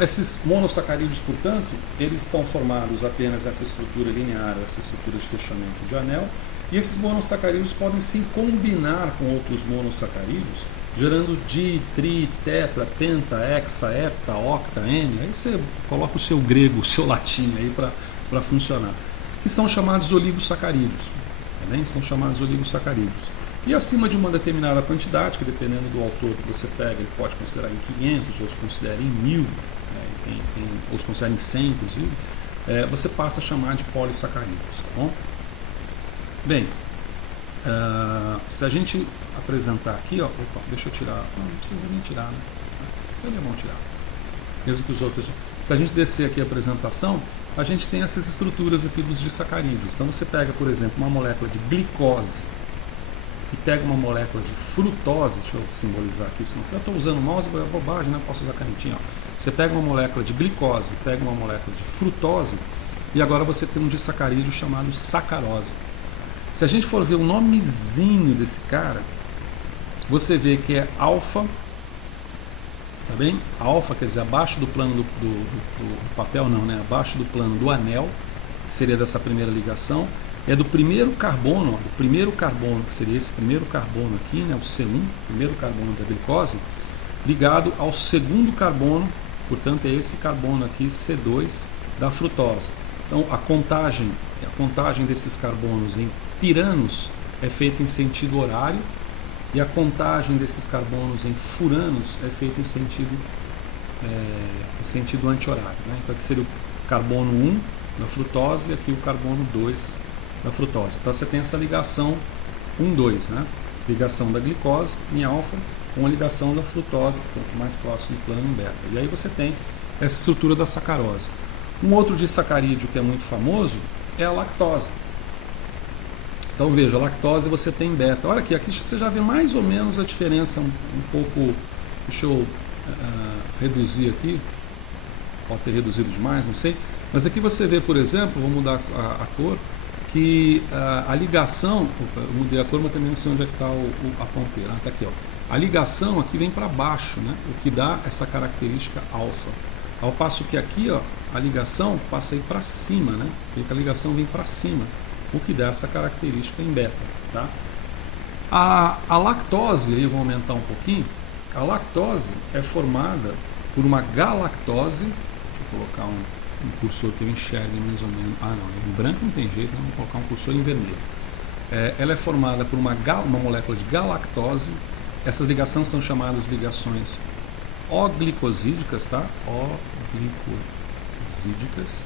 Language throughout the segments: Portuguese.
Esses monossacarídeos, portanto, eles são formados apenas nessa estrutura linear, essa estrutura de fechamento de anel, e esses monossacarídeos podem sim combinar com outros monossacarídeos, gerando di, tri, tetra, penta, hexa, hepta, octa, n. Aí você coloca o seu grego, o seu latim aí para funcionar, que são chamados oligosacarídeos. Tá bem? São chamados oligosacarídeos. E acima de uma determinada quantidade, que dependendo do autor que você pega, ele pode considerar em 500, outros consideram em 1000, outros consideram em 100, inclusive, você passa a chamar de polissacarídeos. Tá bom? Bem, se a gente apresentar aqui, ó, opa, deixa eu tirar, não precisa nem tirar, né? Seria bom tirar, mesmo que os outros. Se a gente descer aqui a apresentação, a gente tem essas estruturas aqui dos disacarídeos. Então você pega, por exemplo, uma molécula de glicose e pega uma molécula de frutose, deixa eu simbolizar aqui, senão eu estou usando mouse, é bobagem, né? Posso usar canetinha. Ó. Você pega uma molécula de glicose, pega uma molécula de frutose e agora você tem um disacarídeo chamado sacarose. Se a gente for ver o nomezinho desse cara, você vê que é alfa, tá bem? Alfa quer dizer abaixo do plano do papel, não, né? Abaixo do plano do anel, que seria dessa primeira ligação. É do primeiro carbono, ó, o primeiro carbono, que seria esse primeiro carbono aqui, né, o C1, primeiro carbono da glicose, ligado ao segundo carbono, portanto é esse carbono aqui, C2, da frutose. Então a contagem desses carbonos em piranos é feita em sentido horário e a contagem desses carbonos em furanos é feita em sentido anti-horário. Né? Então aqui seria o carbono 1 da frutose e aqui o carbono 2 da frutose. Então você tem essa ligação 1,2, né? Ligação da glicose em alfa com a ligação da frutose, portanto mais próximo do plano em beta. E aí você tem essa estrutura da sacarose. Um outro disacarídeo que é muito famoso é a lactose. Então veja, a lactose você tem beta. Olha aqui você já vê mais ou menos a diferença um pouco. Deixa eu reduzir aqui. Pode ter reduzido demais, não sei. Mas aqui você vê, por exemplo, vou mudar a cor, que a ligação, eu mudei a cor, mas também não sei onde é que está a ponteira. Está aqui, ó. A ligação aqui vem para baixo, né? O que dá essa característica alfa. Ao passo que aqui, ó, a ligação passa aí para cima, né? Você vê que a ligação vem para cima, o que dá essa característica em beta. Tá? A lactose, aí eu vou aumentar um pouquinho, a lactose é formada por uma galactose, deixa eu colocar um cursor que eu enxergue mais ou menos, não, em branco não tem jeito, vamos colocar um cursor em vermelho. Ela é formada por uma molécula de galactose, essas ligações são chamadas ligações oglicosídicas, tá? Oglicosídicas,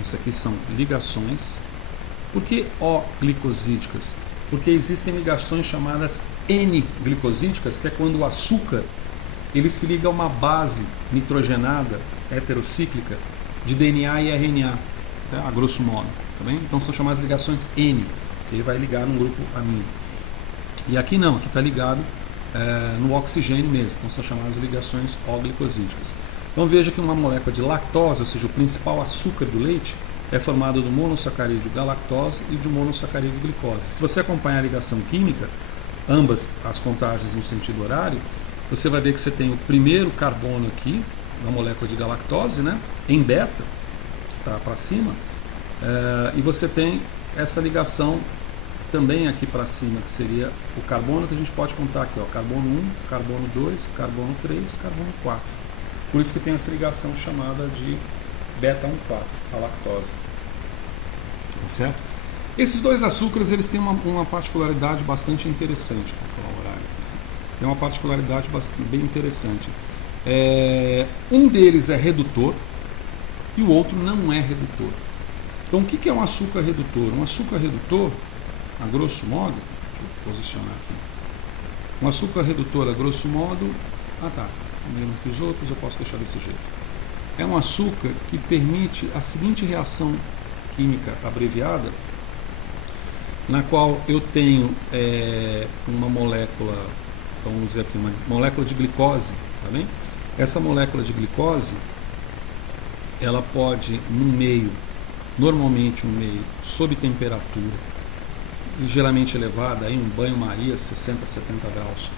isso aqui são ligações. Por que oglicosídicas? Porque existem ligações chamadas N-glicosídicas, que é quando o açúcar ele se liga a uma base nitrogenada heterocíclica de DNA e RNA, tá? A grosso modo. Tá bem? Então são chamadas ligações N, que ele vai ligar num grupo amino. E aqui não, aqui está ligado no oxigênio mesmo, então são chamadas ligações oglicosídicas. Então veja que uma molécula de lactose, ou seja, o principal açúcar do leite, é formada do monossacarídeo galactose e do monossacarídeo glicose. Se você acompanhar a ligação química, ambas as contagens no sentido horário, você vai ver que você tem o primeiro carbono aqui, da molécula de galactose, né, em beta, tá, para cima, e você tem essa ligação também aqui para cima, que seria o carbono que a gente pode contar aqui, ó, carbono 1, carbono 2, carbono 3, carbono 4. Por isso que tem essa ligação chamada de beta 1,4, a lactose. Tá certo? Esses dois açúcares eles têm uma particularidade bastante interessante. Tem uma particularidade bem interessante. Um deles é redutor e o outro não é redutor. Então o que é um açúcar redutor? Um açúcar redutor, a grosso modo, deixa eu posicionar aqui. Um açúcar redutor, a grosso modo, mesmo que os outros, eu posso deixar desse jeito. É um açúcar que permite a seguinte reação química abreviada, na qual eu tenho uma molécula, vamos dizer aqui, uma molécula de glicose, tá bem? Essa molécula de glicose, ela pode, num meio, normalmente um meio sob temperatura, ligeiramente elevada, aí um banho-maria, 60, 70 graus,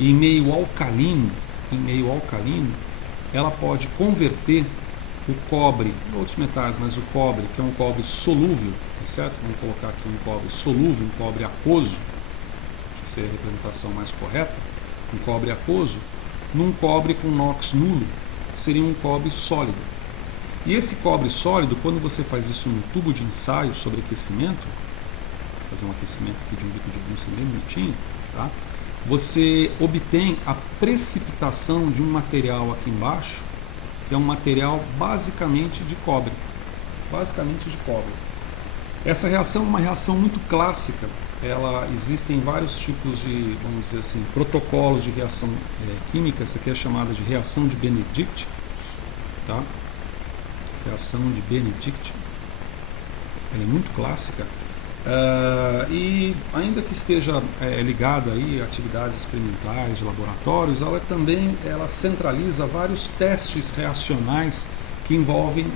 e em meio alcalino, em meio alcalino, ela pode converter o cobre, outros metais, mas o cobre, que é um cobre solúvel, tá certo? Vamos colocar aqui um cobre solúvel, um cobre aquoso, acho que seria a representação mais correta, um cobre aquoso, num cobre com NOx nulo, seria um cobre sólido. E esse cobre sólido, quando você faz isso num tubo de ensaio sobre aquecimento, vou fazer um aquecimento aqui de um bico de Bunsen bem bonitinho, tá? Você obtém a precipitação de um material aqui embaixo, que é um material basicamente de cobre. Basicamente de cobre. Essa reação é uma reação muito clássica. Existem vários tipos de, vamos dizer assim, protocolos de reação química. Essa aqui é chamada de reação de Benedict. Tá? Reação de Benedict. Ela é muito clássica. E ainda que esteja ligada aí a atividades experimentais de laboratórios, ela centraliza vários testes reacionais que envolvem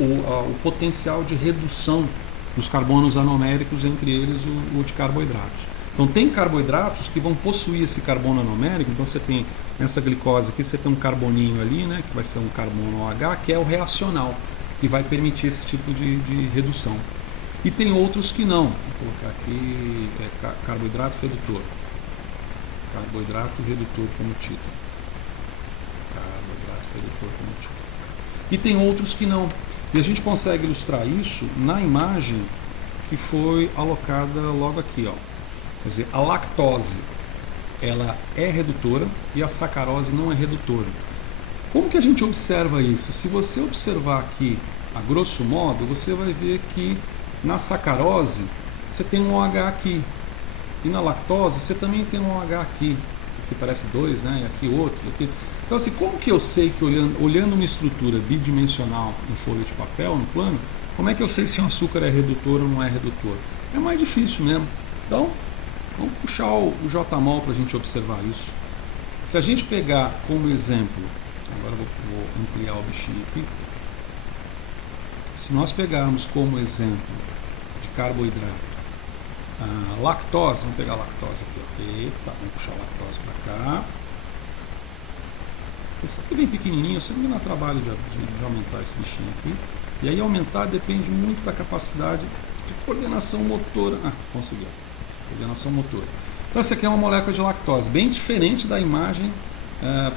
o potencial de redução dos carbonos anoméricos, entre eles o de carboidratos. Então tem carboidratos que vão possuir esse carbono anomérico. Então você tem nessa glicose aqui, você tem um carboninho ali, né, que vai ser um carbono OH, que é o reacional, que vai permitir esse tipo de redução. E tem outros que não. Vou colocar aqui carboidrato redutor. Carboidrato redutor como título. Carboidrato redutor como título. E tem outros que não. E a gente consegue ilustrar isso na imagem que foi alocada logo aqui, ó. Quer dizer, a lactose, ela é redutora e a sacarose não é redutora. Como que a gente observa isso? Se você observar aqui, a grosso modo, você vai ver que na sacarose, você tem um OH aqui. E na lactose, você também tem um OH aqui. Aqui parece 2, né? E aqui outro. Aqui. Então, assim, como que eu sei que olhando uma estrutura bidimensional em folha de papel, no plano, como é que eu sei se um açúcar é redutor ou não é redutor? É mais difícil mesmo. Então, vamos puxar o J-mol para a gente observar isso. Se a gente pegar como exemplo, agora eu vou ampliar o bichinho aqui. Se nós pegarmos como exemplo de carboidrato a lactose, vamos pegar a lactose aqui, ok? Tá, vamos puxar a lactose para cá. Esse aqui vem pequenininho, eu sempre me dá trabalho de aumentar esse bichinho aqui. E aí aumentar depende muito da capacidade de coordenação motora. Conseguiu. Coordenação motora. Então essa aqui é uma molécula de lactose, bem diferente da imagem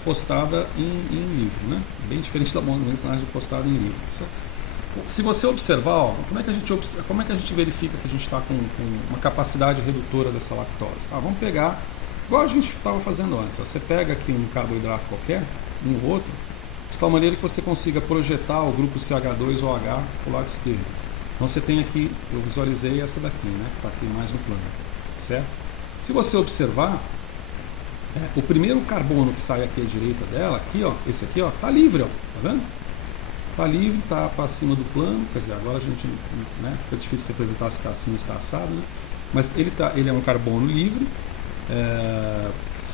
postada em livro, né? Bem diferente da imagem postada em livro. Se você observar, ó, como é que a gente verifica que a gente está com uma capacidade redutora dessa lactose? Vamos pegar, igual a gente estava fazendo antes. Você pega aqui um carboidrato qualquer, um ou outro, de tal maneira que você consiga projetar o grupo CH2OH para o lado esquerdo. Então você tem aqui, eu visualizei essa daqui, né, que está aqui mais no plano, certo? Se você observar, o primeiro carbono que sai aqui à direita dela, aqui, ó, esse aqui, ó, está livre, ó, tá vendo? Está livre, está para cima do plano, quer dizer, agora a gente, né, fica difícil representar se está assim ou está assado, né? Mas ele é um carbono livre,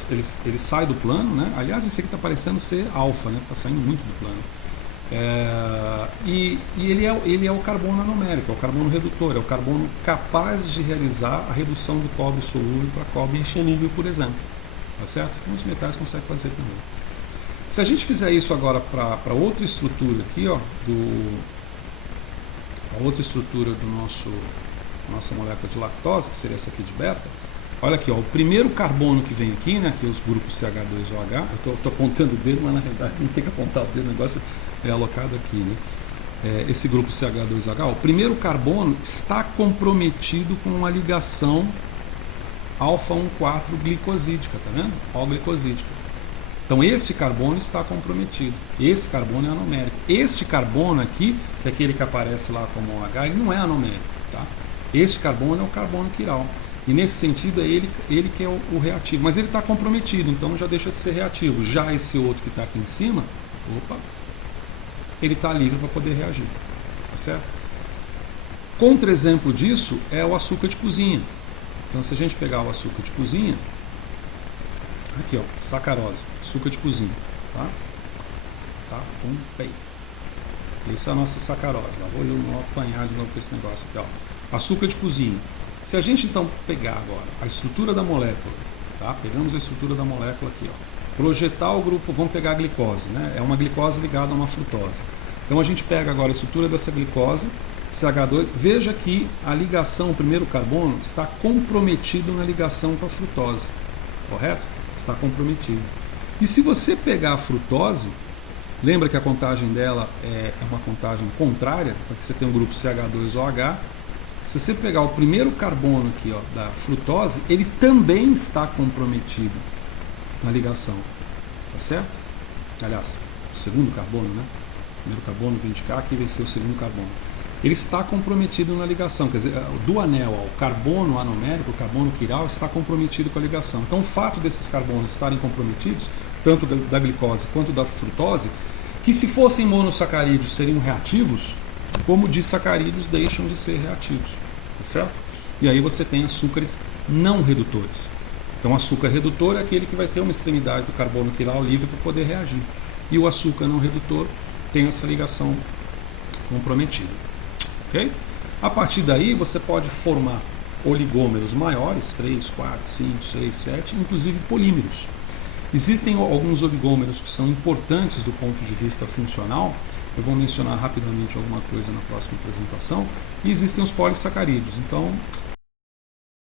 ele sai do plano, né? Aliás, esse aqui está parecendo ser alfa, né? Está saindo muito do plano. E ele é o carbono anomérico, é o carbono redutor, é o carbono capaz de realizar a redução do cobre solúvel para cobre insolúvel, por exemplo. Tá certo? Muitos metais conseguem fazer também. Se a gente fizer isso agora para outra estrutura aqui, ó, a outra estrutura do nossa molécula de lactose, que seria essa aqui de beta, olha aqui, ó, o primeiro carbono que vem aqui, né, que é os grupos CH2OH, eu estou apontando o dedo, mas na realidade não tem que apontar o dedo, o negócio é alocado aqui, né? Esse grupo CH2OH, o primeiro carbono está comprometido com uma ligação alfa-1,4 glicosídica, tá vendo? Ó-glicosídica. Então esse carbono está comprometido. Esse carbono é anomérico. Este carbono aqui, que é aquele que aparece lá como OH, ele não é anomérico. Tá? Este carbono é o carbono quiral. E nesse sentido é ele que é o reativo. Mas ele está comprometido, então já deixa de ser reativo. Já esse outro que está aqui em cima, ele está livre para poder reagir. Tá certo? Contra-exemplo disso é o açúcar de cozinha. Então se a gente pegar o açúcar de cozinha, aqui, ó, sacarose, açúcar de cozinha, tá? Essa é a nossa sacarose. Lá vou eu apanhar de novo com esse negócio aqui, ó. Açúcar de cozinha. Se a gente então pegar agora a estrutura da molécula Tá? Pegamos a estrutura da molécula aqui. Ó. Projetar o grupo, vamos pegar a glicose. Né? É uma glicose ligada a uma frutose. Então a gente pega agora a estrutura dessa glicose, CH2. Veja que a ligação, o primeiro carbono, está comprometido na ligação com a frutose. Correto? Está comprometido. E se você pegar a frutose, lembra que a contagem dela é uma contagem contrária, porque você tem um grupo CH2OH. Se você pegar o primeiro carbono aqui, ó, da frutose, ele também está comprometido na ligação. Tá certo? Aliás, o segundo carbono, né? O primeiro carbono vem de cá, aqui vai ser o segundo carbono. Ele está comprometido na ligação, quer dizer, do anel ao carbono anomérico, o carbono quiral, está comprometido com a ligação. Então, o fato desses carbonos estarem comprometidos, tanto da glicose quanto da frutose, que se fossem monossacarídeos seriam reativos, como disacarídeos deixam de ser reativos. Tá certo? E aí você tem açúcares não redutores. Então, açúcar redutor é aquele que vai ter uma extremidade do carbono quiral livre para poder reagir. E o açúcar não redutor tem essa ligação comprometida. Okay? A partir daí você pode formar oligômeros maiores, 3, 4, 5, 6, 7, inclusive polímeros. Existem alguns oligômeros que são importantes do ponto de vista funcional, eu vou mencionar rapidamente alguma coisa na próxima apresentação, e existem os polissacarídeos. Então,